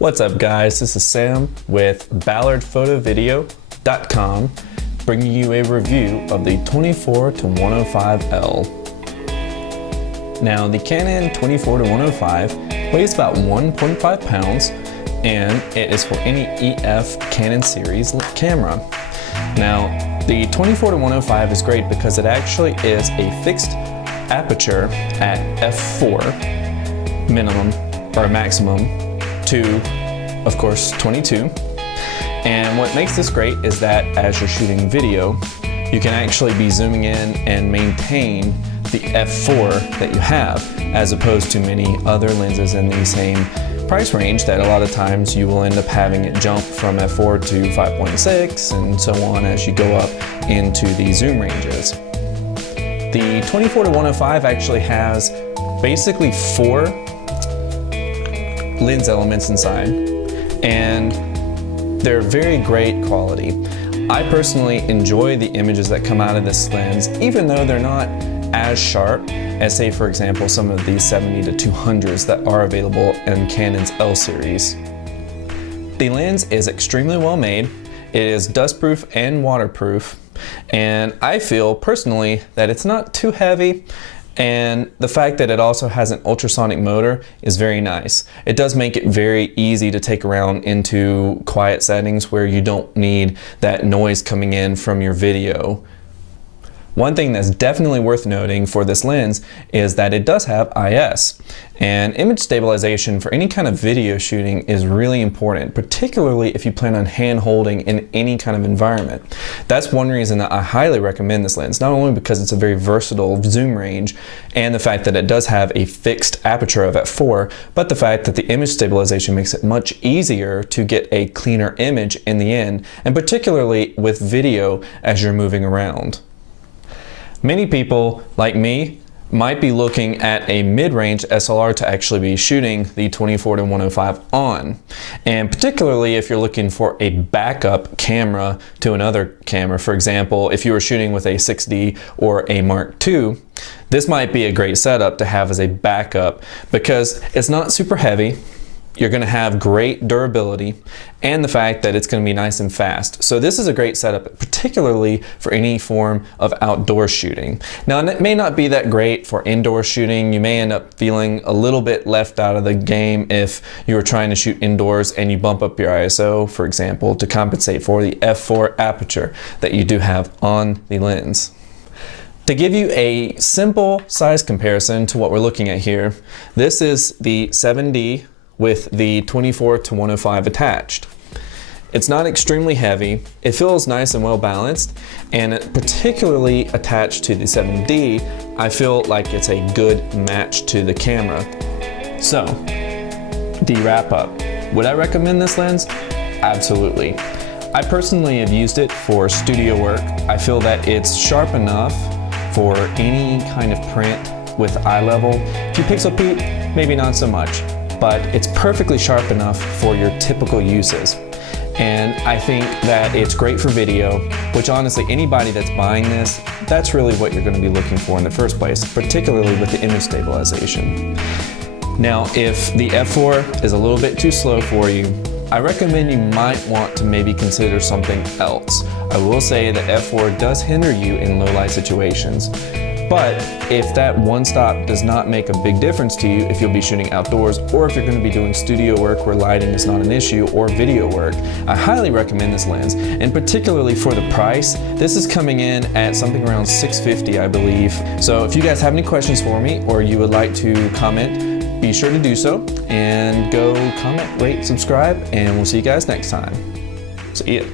What's up guys, this is Sam with ballardphotovideo.com bringing you a review of the 24-105L. Now the Canon 24-105 weighs about 1.5 pounds and it is for any EF Canon series camera. Now the 24-105 is great because it actually is a fixed aperture at f4 minimum or maximum to, of course, 22. And what makes this great is that as you're shooting video, you can actually be zooming in and maintain the f4 that you have, as opposed to many other lenses in the same price range that a lot of times you will end up having it jump from f4 to 5.6 and so on as you go up into the zoom ranges. The 24-105 actually has basically 4 lens elements inside, and they're very great quality. I personally enjoy the images that come out of this lens, even though they're not as sharp as, say, for example, some of the 70-200s that are available in Canon's L series. The lens is extremely well made. It is dustproof and waterproof, and I feel personally that it's not too heavy, and the fact that it also has an ultrasonic motor is very nice. It does make it very easy to take around into quiet settings where you don't need that noise coming in from your video. One thing that's definitely worth noting for this lens is that it does have IS, and image stabilization for any kind of video shooting is really important, particularly if you plan on hand holding in any kind of environment. That's one reason that I highly recommend this lens, not only because it's a very versatile zoom range and the fact that it does have a fixed aperture of f4, but the fact that the image stabilization makes it much easier to get a cleaner image in the end, and particularly with video as you're moving around. Many people, like me, might be looking at a mid-range SLR to actually be shooting the 24-105 on. And particularly if you're looking for a backup camera to another camera, for example, if you were shooting with a 6D or a Mark II, this might be a great setup to have as a backup because it's not super heavy. You're going to have great durability and the fact that it's going to be nice and fast. So this is a great setup, particularly for any form of outdoor shooting. Now, it may not be that great for indoor shooting. You may end up feeling a little bit left out of the game if you were trying to shoot indoors and you bump up your ISO, for example, to compensate for the f4 aperture that you do have on the lens. To give you a simple size comparison to what we're looking at here, this is the 7D with the 24-105 attached. It's not extremely heavy, it feels nice and well balanced, and particularly attached to the 7D, I feel like it's a good match to the camera. So, the wrap up. Would I recommend this lens? Absolutely. I personally have used it for studio work. I feel that it's sharp enough for any kind of print with eye level. If you pixel peep, maybe not so much, but it's perfectly sharp enough for your typical uses. And I think that it's great for video, which honestly anybody that's buying this, that's really what you're going to be looking for in the first place, particularly with the image stabilization. Now, if the f4 is a little bit too slow for you, I recommend you might want to maybe consider something else. I will say that f4 does hinder you in low light situations. But if that one stop does not make a big difference to you, if you'll be shooting outdoors or if you're going to be doing studio work where lighting is not an issue or video work, I highly recommend this lens. And particularly for the price, this is coming in at something around $650, I believe. So if you guys have any questions for me or you would like to comment, be sure to do so and go comment, rate, subscribe, and we'll see you guys next time. See ya.